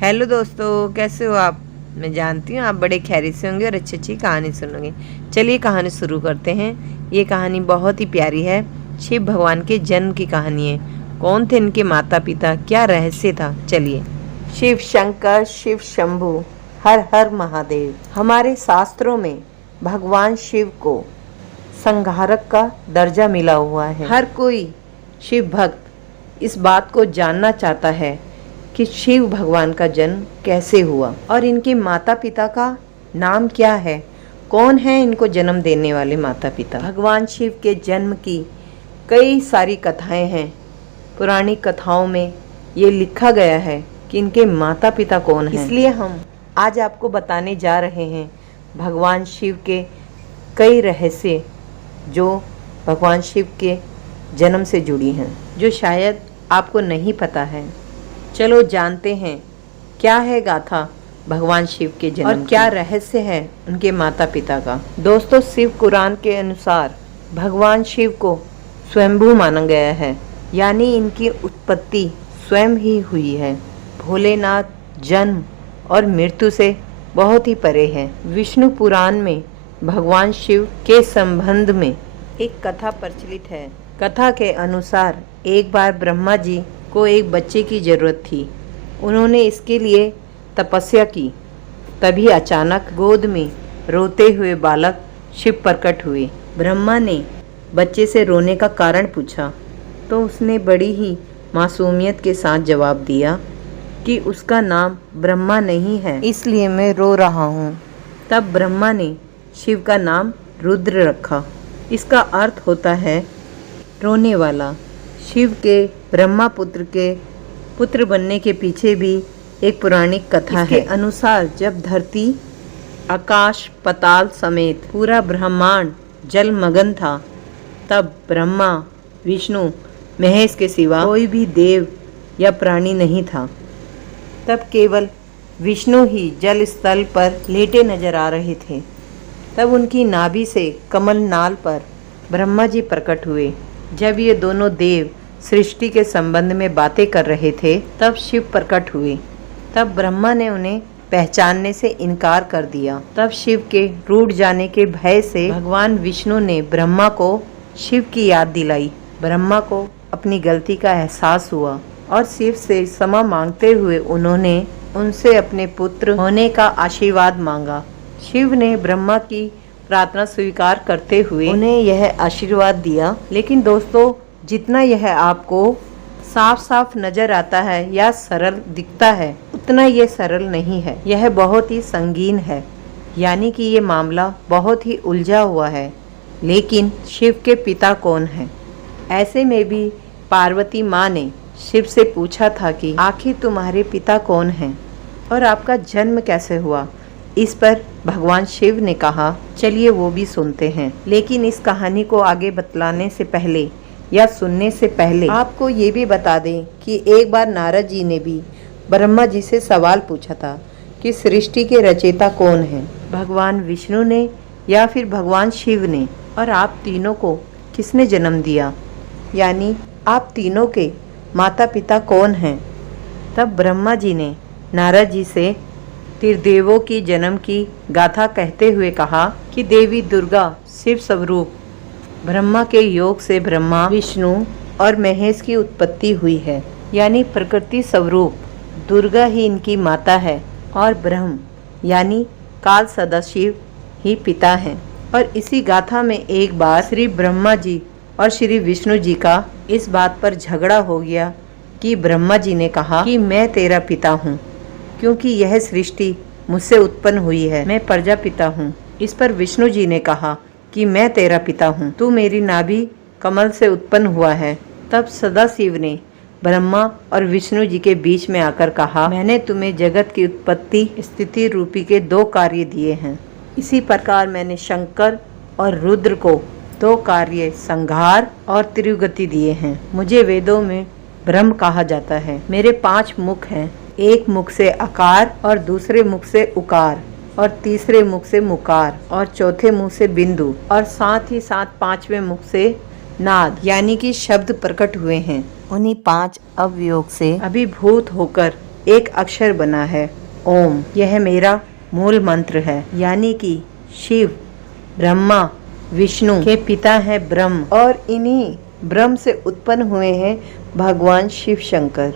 Hello दोस्तों, कैसे हो आप। मैं जानती हूँ आप बड़े खैरियत से होंगे और अच्छी अच्छी कहानी सुनोगे। चलिए कहानी शुरू करते हैं। ये कहानी बहुत ही प्यारी है। शिव भगवान के जन्म की कहानी है। कौन थे इनके माता पिता, क्या रहस्य था, चलिए। शिव शंकर, शिव शंभु, हर हर महादेव। हमारे शास्त्रों में भगवान शिव को संहारक का दर्जा मिला हुआ है। हर कोई शिव भक्त इस बात को जानना चाहता है कि शिव भगवान का जन्म कैसे हुआ और इनके माता पिता का नाम क्या है, कौन है इनको जन्म देने वाले माता पिता। भगवान शिव के जन्म की कई सारी कथाएं हैं। पुरानी कथाओं में ये लिखा गया है कि इनके माता पिता कौन हैं। इसलिए हम आज आपको बताने जा रहे हैं भगवान शिव के कई रहस्य जो भगवान शिव के जन्म से जुड़ी हैं, जो शायद आपको नहीं पता है। चलो जानते हैं क्या है गाथा भगवान शिव के जन्म और क्या रहस्य है उनके माता पिता का। दोस्तों, शिव कुरान के अनुसार भगवान शिव को स्वयंभू माना गया है, यानी इनकी उत्पत्ति स्वयं ही हुई है। भोलेनाथ जन्म और मृत्यु से बहुत ही परे है। विष्णु पुराण में भगवान शिव के संबंध में एक कथा प्रचलित है। कथा के अनुसार एक बार ब्रह्मा जी को एक बच्चे की जरूरत थी। उन्होंने इसके लिए तपस्या की। तभी अचानक गोद में रोते हुए बालक शिव प्रकट हुए। ब्रह्मा ने बच्चे से रोने का कारण पूछा तो उसने बड़ी ही मासूमियत के साथ जवाब दिया कि उसका नाम ब्रह्मा नहीं है, इसलिए मैं रो रहा हूँ। तब ब्रह्मा ने शिव का नाम रुद्र रखा। इसका अर्थ होता है रोने वाला। शिव के ब्रह्मा पुत्र के पुत्र बनने के पीछे भी एक पौराणिक कथा है। अनुसार जब धरती, आकाश, पाताल समेत पूरा ब्रह्मांड जलमग्न था, तब ब्रह्मा, विष्णु, महेश के सिवा कोई भी देव या प्राणी नहीं था। तब केवल विष्णु ही जल स्थल पर लेटे नजर आ रहे थे। तब उनकी नाभि से कमल नाल पर ब्रह्मा जी प्रकट हुए। जब ये दोनों देव सृष्टि के संबंध में बातें कर रहे थे, तब शिव प्रकट हुए। तब ब्रह्मा ने उन्हें पहचानने से इनकार कर दिया। तब शिव के रूठ जाने के भय से भगवान विष्णु ने ब्रह्मा को शिव की याद दिलाई। ब्रह्मा को अपनी गलती का एहसास हुआ और शिव से क्षमा मांगते हुए उन्होंने उनसे अपने पुत्र होने का आशीर्वाद मांगा। शिव ने ब्रह्मा की प्रार्थना स्वीकार करते हुए उन्हें यह आशीर्वाद दिया। लेकिन दोस्तों, जितना यह आपको साफ साफ नजर आता है या सरल दिखता है, उतना ये सरल नहीं है। यह बहुत ही संगीन है, यानी कि ये मामला बहुत ही उलझा हुआ है। लेकिन शिव के पिता कौन हैं? ऐसे में भी पार्वती माँ ने शिव से पूछा था कि आखिर तुम्हारे पिता कौन हैं और आपका जन्म कैसे हुआ। इस पर भगवान शिव ने कहा, चलिए वो भी सुनते हैं। लेकिन इस कहानी को आगे बतलाने से पहले या सुनने से पहले आपको ये भी बता दें कि एक बार नारद जी ने भी ब्रह्मा जी से सवाल पूछा था कि सृष्टि के रचयिता कौन है, भगवान विष्णु ने या फिर भगवान शिव ने, और आप तीनों को किसने जन्म दिया, यानी आप तीनों के माता पिता कौन हैं। तब ब्रह्मा जी ने नारद जी से त्रिदेवों की जन्म की गाथा कहते हुए कहा कि देवी दुर्गा शिव स्वरूप ब्रह्मा के योग से ब्रह्मा, विष्णु और महेश की उत्पत्ति हुई है, यानी प्रकृति स्वरूप दुर्गा ही इनकी माता है और ब्रह्म यानी काल सदाशिव ही पिता हैं। और इसी गाथा में एक बार श्री ब्रह्मा जी और श्री विष्णु जी का इस बात पर झगड़ा हो गया कि ब्रह्मा जी ने कहा कि मैं तेरा पिता हूँ, क्योंकि यह सृष्टि मुझसे उत्पन्न हुई है, मैं प्रजापिता हूँ। इस पर विष्णु जी ने कहा कि मैं तेरा पिता हूँ, तू मेरी नाभि कमल से उत्पन्न हुआ है। तब सदाशिव ने ब्रह्मा और विष्णु जी के बीच में आकर कहा, मैंने तुम्हें जगत की उत्पत्ति स्थिति रूपी के 2 कार्य दिए हैं। इसी प्रकार मैंने शंकर और रुद्र को 2 कार्य संहार और त्रिगति दिए हैं। मुझे वेदों में ब्रह्म कहा जाता है। मेरे 5 मुख हैं, एक मुख से आकार और दूसरे मुख से उकार और तीसरे मुख से मुकार और चौथे मुख से बिंदु और साथ ही साथ 5वें मुख से नाद, यानी कि शब्द प्रकट हुए हैं। उन्हीं 5 अवयव से अभिभूत होकर एक अक्षर बना है ओम। यह मेरा मूल मंत्र है, यानी कि शिव ब्रह्मा विष्णु के पिता है ब्रह्म, और इन्हीं ब्रह्म से उत्पन्न हुए हैं भगवान शिव शंकर।